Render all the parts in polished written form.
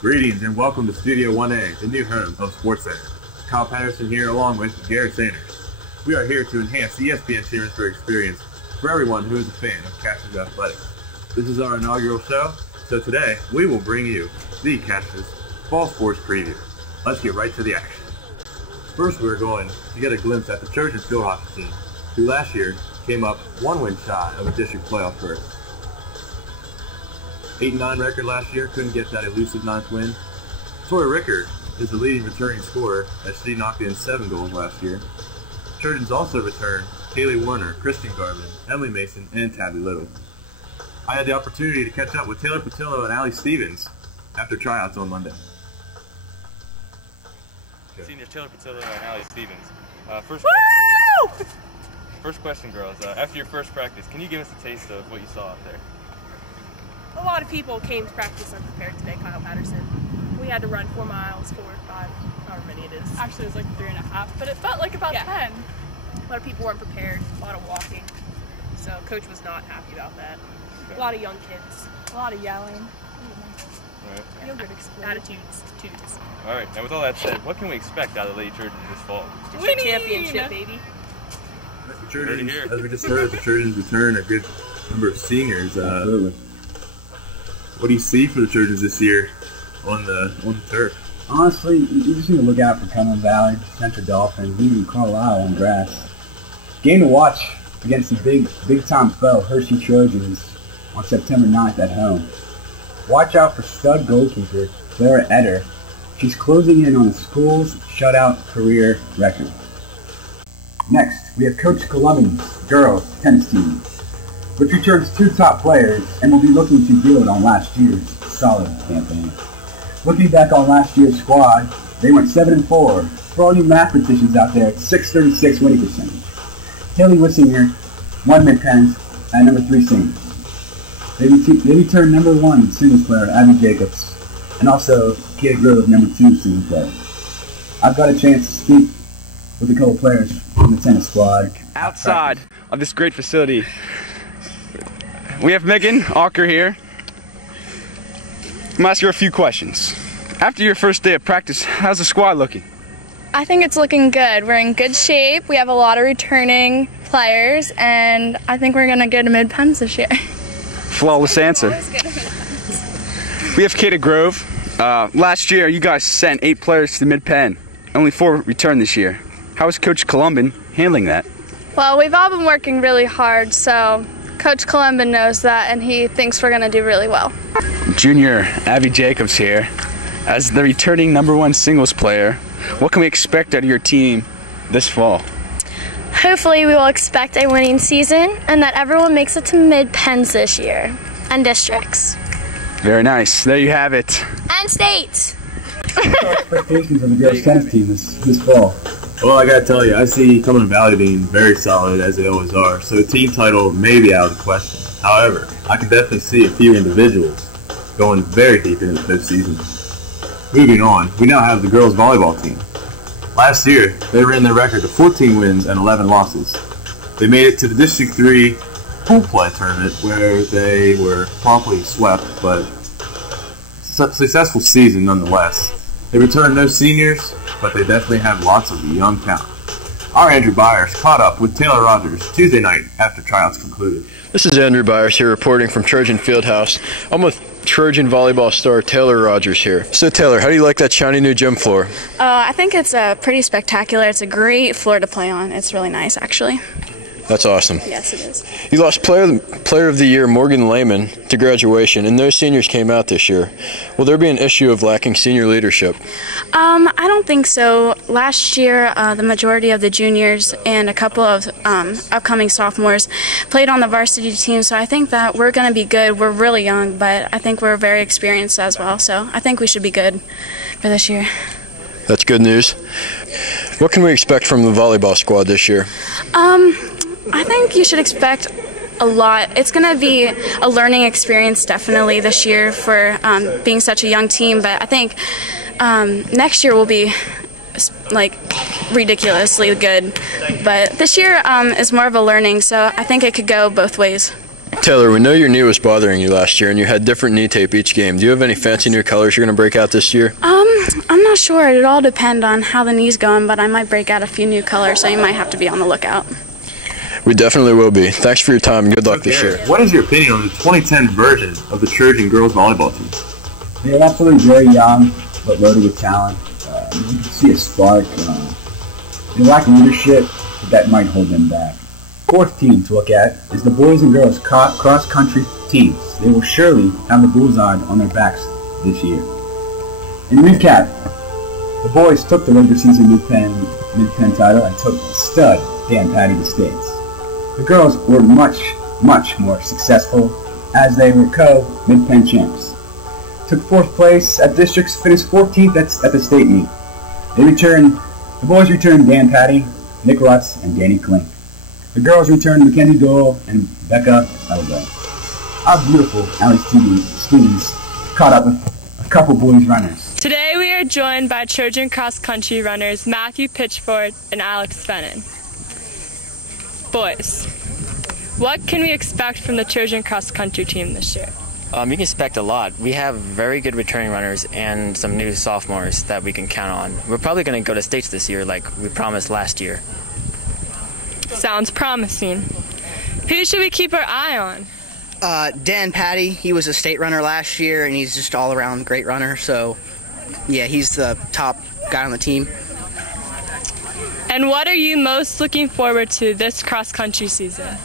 Greetings and welcome to Studio 1A, the new home of SportsCenter. Kyle Patterson here along with Garrett Sanders. We are here to enhance the ESPN Shearmansburg experience for everyone who is a fan of Cassius Athletics. This is our inaugural show, so today we will bring you the Cassius Fall Sports Preview. Let's get right to the action. First, we're going to get a glimpse at the Trojan field hockey team, who last year came up one win shy of a district playoff berth. 8-9 record last year, couldn't get that elusive 9th win. Tori Ricker is the leading returning scorer as she knocked in 7 goals last year. Trojans also returned Kaylee Warner, Kristen Garland, Emily Mason, and Tabby Little. I had the opportunity to catch up with Taylor Patillo and Allie Stevens after tryouts on Monday. Seniors Taylor Patillo and Allie Stevens. First question, girls. After your first practice, can you give us a taste of what you saw out there? A lot of people came to practice unprepared today, Kyle Patterson. We had to run 4 miles, 4 or 5, however many it is. Actually, it was like 3.5, but it felt like about 10. A lot of people weren't prepared, a lot of walking. So Coach was not happy about that. Okay. A lot of young kids. A lot of yelling. All right. Yogurt exploded. Attitudes, tunes. All right. Now, with all that said, what can we expect out of Lady Trojans this fall? Just a championship, baby. The Trojans, as we just heard, the Trojans return a good number of seniors. What do you see for the Trojans this year on the turf? Honestly, you just need to look out for Cumberland Valley, Central Dolphins, even Carlisle on grass. Game to watch against the big-time foe, Hershey Trojans, on September 9th at home. Watch out for stud goalkeeper Clara Eder. She's closing in on the school's shutout career record. Next, we have Coach Columbian's girls tennis team, which returns 2 top players and will be looking to build on last year's solid campaign. Looking back on last year's squad, they went 7-4. For all you mathematicians out there, 636 winning percentage. Haley Wissinger won mid-pens at number 3 singles. They returned number 1 singles player Abby Jacobs, and also Kia Grove number 2 singles player. I've got a chance to speak with a couple players from the tennis squad. Outside of this great facility, we have Megan Auker here. I'm going to ask her a few questions. After your first day of practice, how's the squad looking? I think it's looking good. We're in good shape. We have a lot of returning players, and I think we're going to get a mid-pens this year. Flawless answer. We have Kata Grove. Last year, you guys sent 8 players to the mid-pen. Only 4 returned this year. How is Coach Columban handling that? Well, we've all been working really hard, so Coach Columban knows that, and he thinks we're going to do really well. Junior Abby Jacobs here. As the returning number 1 singles player, what can we expect out of your team this fall? Hopefully we will expect a winning season and that everyone makes it to mid-pens this year and districts. Very nice. There you have it. And states. Expectations of the girls tennis team this fall. Well, I gotta tell you, I see Cumberland Valley being very solid, as they always are, so the team title may be out of the question. However, I can definitely see a few individuals going very deep into the postseason. Moving on, we now have the girls volleyball team. Last year, they ran their record to 14 wins and 11 losses. They made it to the District 3 pool play tournament, where they were promptly swept, but successful season nonetheless. They returned no seniors, but they definitely have lots of young talent. Our Andrew Byers caught up with Taylor Rogers Tuesday night after tryouts concluded. This is Andrew Byers here reporting from Trojan Fieldhouse. I'm with Trojan volleyball star Taylor Rogers here. So Taylor, how do you like that shiny new gym floor? I think it's pretty spectacular. It's a great floor to play on. It's really nice, actually. That's awesome. Yes, it is. You lost player of the year Morgan Lehman to graduation, and no seniors came out this year. Will there be an issue of lacking senior leadership? I don't think so. Last year, the majority of the juniors and a couple of upcoming sophomores played on the varsity team, so I think that we're going to be good. We're really young, but I think we're very experienced as well, so I think we should be good for this year. That's good news. What can we expect from the volleyball squad this year? I think you should expect a lot. It's going to be a learning experience definitely this year for being such a young team, but I think next year will be like ridiculously good. But this year is more of a learning, so I think it could go both ways. Taylor, we know your knee was bothering you last year and you had different knee tape each game. Do you have any fancy new colors you're going to break out this year? I'm not sure. It all depends on how the knee's going, but I might break out a few new colors, so you might have to be on the lookout. We definitely will be. Thanks for your time and good luck this year. What is your opinion on the 2010 version of the Trojan girls volleyball team? They're absolutely very young, but loaded with talent. You can see a spark. They lack leadership, but that might hold them back. Fourth team to look at is the boys and girls cross-country teams. They will surely have the bullseye on their backs this year. In recap, the boys took the regular season Mid-Penn title and took stud Dan Patty to states. The girls were much more successful as they were co-Mid-Penn champs. Took fourth place at districts, finished 14th at the state meet. The boys returned Dan Patty, Nick Rutz, and Danny Klink. The girls returned Mackenzie Doyle and Becca Elba. Our beautiful Alice Stevens caught up with a couple boys runners. Today we are joined by Trojan cross-country runners Matthew Pitchford and Alex Fennon. Boys, what can we expect from the Trojan cross-country team this year? You can expect a lot. We have very good returning runners and some new sophomores that we can count on. We're probably going to go to states this year like we promised last year. Sounds promising. Who should we keep our eye on? Dan Patty. He was a state runner last year, and he's just all-around great runner. So, yeah, he's the top guy on the team. And what are you most looking forward to this cross-country season?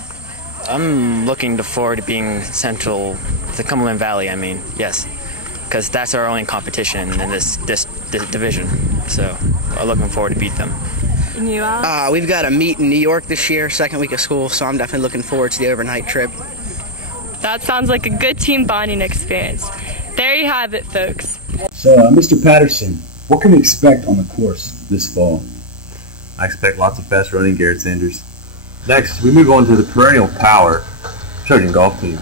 I'm looking forward to being central, the Cumberland Valley, yes. Because that's our only competition in this division. So, I'm looking forward to beat them. And you, Alex? We've got a meet in New York this year, second week of school, so I'm definitely looking forward to the overnight trip. That sounds like a good team bonding experience. There you have it, folks. So, Mr. Patterson, what can we expect on the course this fall? I expect lots of fast running, Garrett Sanders. Next, we move on to the perennial power Trojan golf team.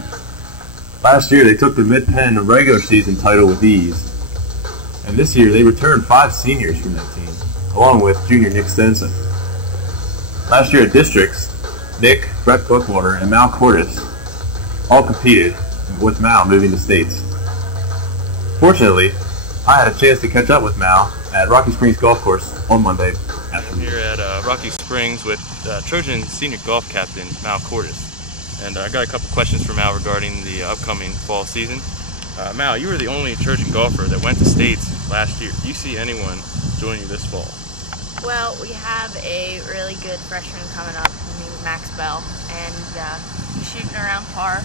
Last year, they took the Mid-Penn regular season title with ease. And this year, they returned 5 seniors from that team, along with junior Nick Stenson. Last year at districts, Nick, Brett Bookwater, and Mal Cordes all competed, with Mal moving to states. Fortunately, I had a chance to catch up with Mal at Rocky Springs Golf Course on Monday afternoon. Here at Rocky Springs with Trojan senior golf captain Mal Cordes. And I got a couple questions for Mal regarding the upcoming fall season. Mal, you were the only Trojan golfer that went to states last year. Do you see anyone join you this fall? Well, we have a really good freshman coming up. His name is Max Bell, and he's shooting around par.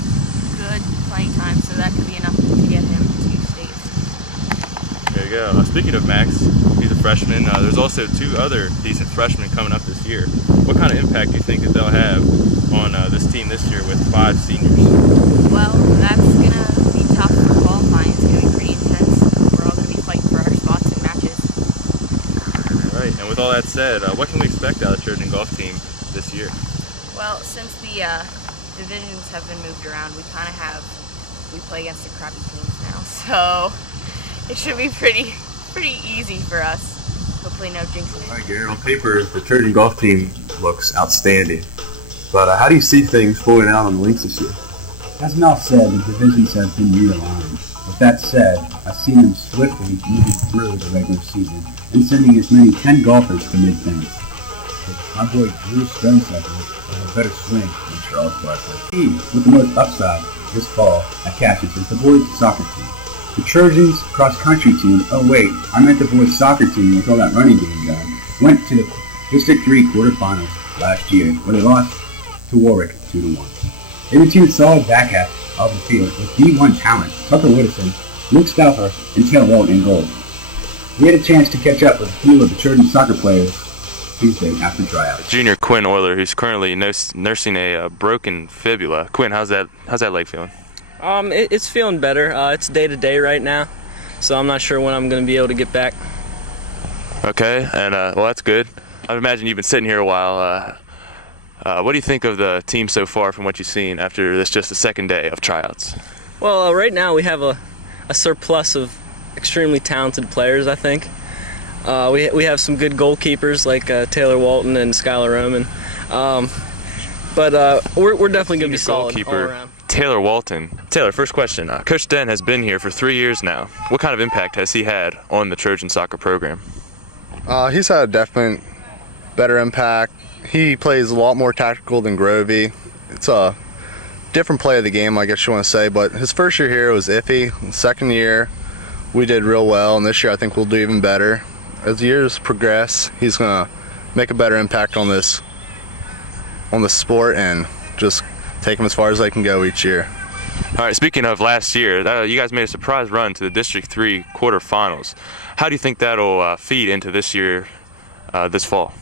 Good playing time, so that could be enough to get him to states. There you go. Speaking of Max, he's a freshman. There's also 2 other decent freshmen coming up this year. What kind of impact do you think that they'll have on this team this year with 5 seniors? Well, that's going to be tough for qualifying. It's going to be pretty intense. We're all going to be fighting for our spots in matches. All right. And with all that said, what can we expect out of the Trojan golf team this year? Well, since the divisions have been moved around, we play against the crappy teams now. So it should be pretty easy for us. Hopefully no jinxing. All right, Garrett, on paper, the Trojan golf team looks outstanding. But how do you see things falling out on the links this year? As Mal said, the divisions have been realigned. With that said, I've seen them swiftly moving through the regular season and sending as many 10 golfers to Mid-Penn. My boy Drew Stonesucker has a better swing than Charles Barkley. He, with the most upside this fall at Cassius, is the boys' soccer team. The Trojans cross-country team, oh wait, I meant the boys' soccer team with all that running game done, went to the District 3 quarterfinals last year, where they lost to Warwick 2-1. They retained solid back half of the field with D1 talent, Tucker Whittison, Luke Stauffer, and Taylor Walton in goal. We had a chance to catch up with a few of the Trojan soccer players Tuesday after tryouts. Junior Quinn Euler, who's currently nursing a broken fibula. Quinn, how's that leg feeling? It's feeling better. It's day-to-day right now, so I'm not sure when I'm going to be able to get back. Okay, and well, that's good. I imagine you've been sitting here a while. What do you think of the team so far from what you've seen after this just the second day of tryouts? Well, right now we have a surplus of extremely talented players, I think. We have some good goalkeepers like Taylor Walton and Skylar Roman. but we're definitely going to be solid all Goalkeeper around. Taylor Walton. Taylor, first question. Coach Den has been here for 3 years now. What kind of impact has he had on the Trojan soccer program? He's had a definite better impact. He plays a lot more tactical than Grovey. It's a different play of the game, I guess you want to say, but his first year here was iffy. Second year, we did real well, and this year I think we'll do even better. As the years progress, he's going to make a better impact on the sport and just take them as far as they can go each year. All right, speaking of last year, you guys made a surprise run to the District 3 quarterfinals. How do you think that'll feed into this year, this fall?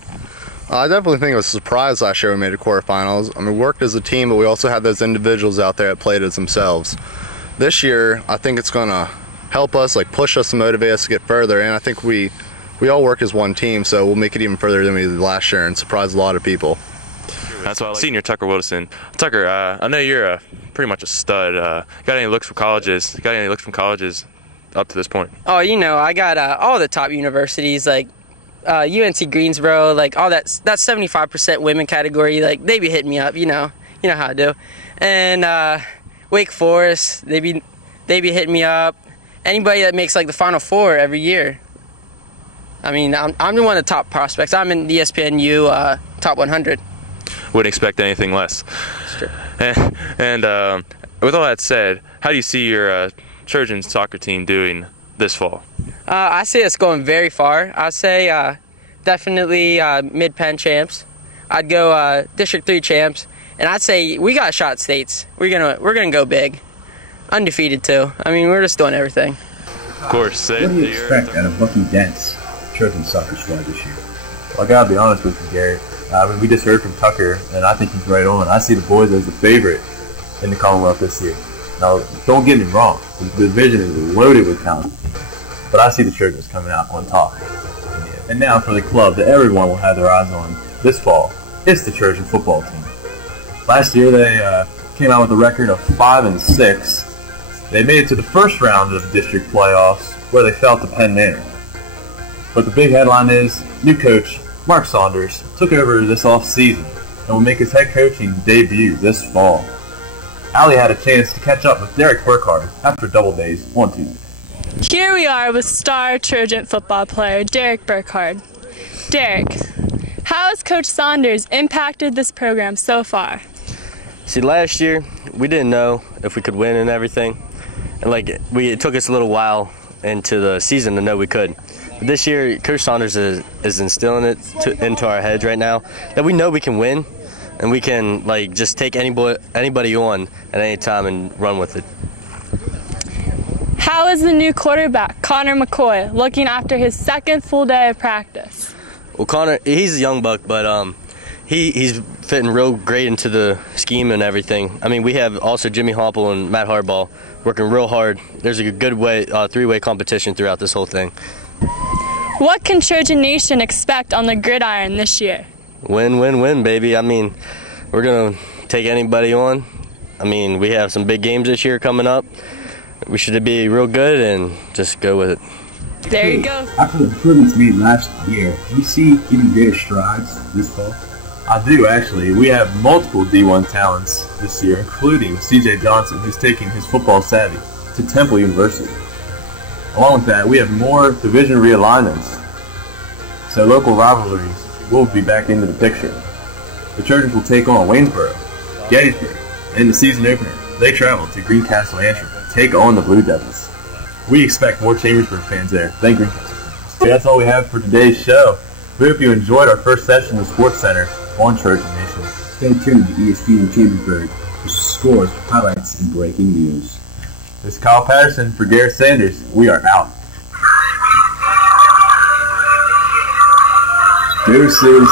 I definitely think it was a surprise last year we made the quarterfinals. I mean, we worked as a team, but we also had those individuals out there that played as themselves. This year, I think it's going to help us, like push us and motivate us to get further, and I think we all work as one team, so we'll make it even further than we did last year and surprise a lot of people. That's why I like Senior Tucker Wilson. Tucker, I know you're pretty much a stud. Got any looks from colleges? Up to this point? Oh, I got all the top universities, like UNC Greensboro, like all that's 75% women category. Like they be hitting me up, you know how I do. And Wake Forest, they be hitting me up. Anybody that makes like the Final Four every year. I mean, I'm one of the top prospects. I'm in the ESPNU top 100. Wouldn't expect anything less. Sure. And with all that said, how do you see your Trojan soccer team doing this fall? I say it's going very far. I say definitely Mid-Penn champs. I'd go District 3 champs, and I'd say we got a shot at states. We're gonna go big, undefeated too. I mean, we're just doing everything. Of course. What do you expect out of Bucky Dent's Trojan soccer squad this year? Well, I gotta be honest with you, Gary. We just heard from Tucker, and I think he's right on. I see the boys as the favorite in the Commonwealth this year. Now, don't get me wrong. The division is loaded with talent, but I see the Trojans coming out on top. And now for the club that everyone will have their eyes on this fall, it's the Trojan football team. Last year, they came out with a record of 5-6. They made it to the first round of the district playoffs, where they fell to Penn Manor. But the big headline is, new coach Mark Saunders took over this off-season and will make his head coaching debut this fall. Allie had a chance to catch up with Derek Burkhardt after double days on Tuesday. Here we are with star Trojan football player Derek Burkhardt. Derek, how has Coach Saunders impacted this program so far? See, last year we didn't know if we could win and everything, and it took us a little while into the season to know we could. But this year, Coach Saunders is instilling it into our heads right now that we know we can win, and we can just take anybody on at any time and run with it. How is the new quarterback, Connor McCoy, looking after his second full day of practice? Well, Connor, he's a young buck, but he's fitting real great into the scheme and everything. I mean, we have also Jimmy Hopple and Matt Harbaugh working real hard. There's a good three-way competition throughout this whole thing. What can Trojan Nation expect on the gridiron this year? Win, win, win, baby. I mean, we're going to take anybody on. I mean, we have some big games this year coming up. We should be real good and just go with it. There you go. After the improvements made last year, do you see even greater strides this fall? I do, actually. We have multiple D1 talents this year, including CJ Johnson, who's taking his football savvy to Temple University. Along with that, we have more division realignments, so local rivalries will be back into the picture. The Trojans will take on Waynesboro, Gettysburg, and in the season opener, they travel to Greencastle Antrim to take on the Blue Devils. We expect more Chambersburg fans there than Greencastle fans. So that's all we have for today's show. We hope you enjoyed our first session in the Sports Center on Trojan Nation. Stay tuned to ESPN Chambersburg for scores, highlights, and breaking news. This is Kyle Patterson for Garrett Sanders. We are out. Deuces.